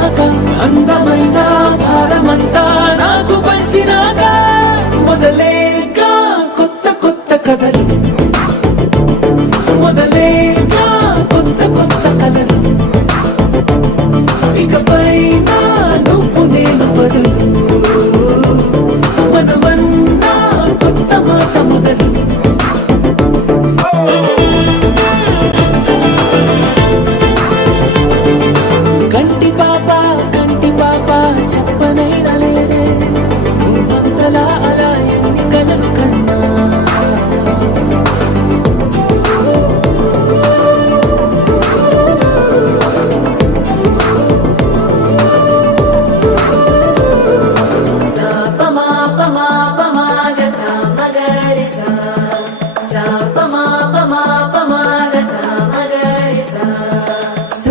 పంచినాక అందమైన భారమంతా నాకు పంచినాక మొదలేగా కొత్త కొత్త కథలు మొదలేగా కొత్త కొత్త కలలు ఇకపై నువ్వు నేను బదులు మనమన్నా కొత్త మాట మొదలు కంటి పాప చెప్పనైనా లేదే నువ్వంతలా అలా ఎన్ని కలలు కన్నా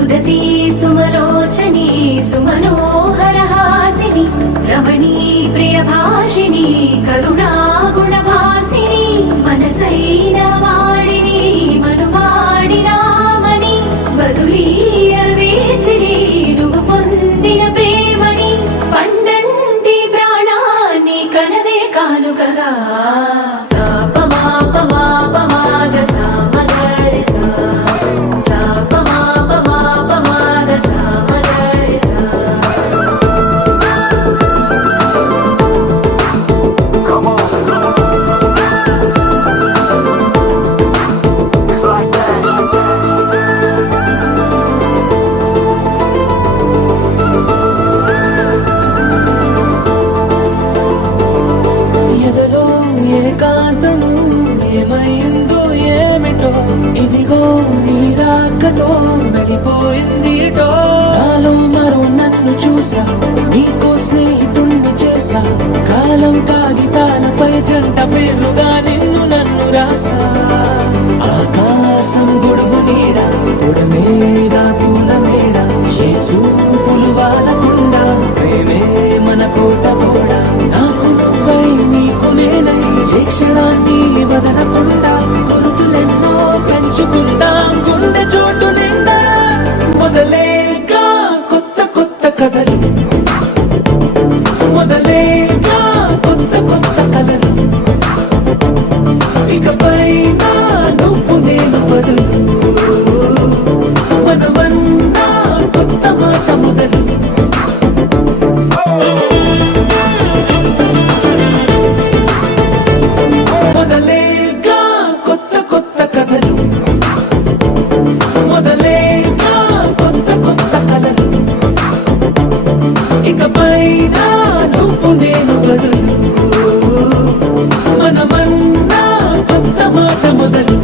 సుదతి సుమలోచని సుమనోహర హాసిని రమణీ ప్రియ భాషిని కరుణా గుణ భాసిని మనసైన వాడిని మనువాడినామని బదులీయ వేచిని నువ్వు పొందిన ప్రేమని పండంటి ప్రాణాన్ని కనవే కానుకగా ఏకాంతము ఏమైందో ఏమిటో ఇదిగో నీ రాకతో వెళ్ళిపోయిందిటో నాలో మరో నన్ను చూసా నీకో స్నేహితుణ్ణి చేసా కాలం కాగితాలపై జంట పేర్లుగా నిన్ను నన్ను రాసా ఆకాశం గొడుగు నీడ పొడమేగా పూల మేడ ఏ చూపులు వాలకుండా ప్రేమే మన కోట కోడ నాకు నువ్వై నీకు నేనై ఏ క్షణాన్ని వదలకుండా గుర్తులెన్నో పెంచుకుందాం గుండె చోటు నిండా మొదలేగా కొత్త కొత్త కథలు మొదలేగా కొత్త కొత్త కలలు ఇకపై నువ్వు నేను బదులు మనమన్నా కొత్త మాట మొదలు మొదలేగా కొత్త కొత్త కథలు మొదలేగా కొత్త కొత్త కలలు ఇకపై నువ్వు నేను బదులు మనమన్నా కొత్త మాట మొదలు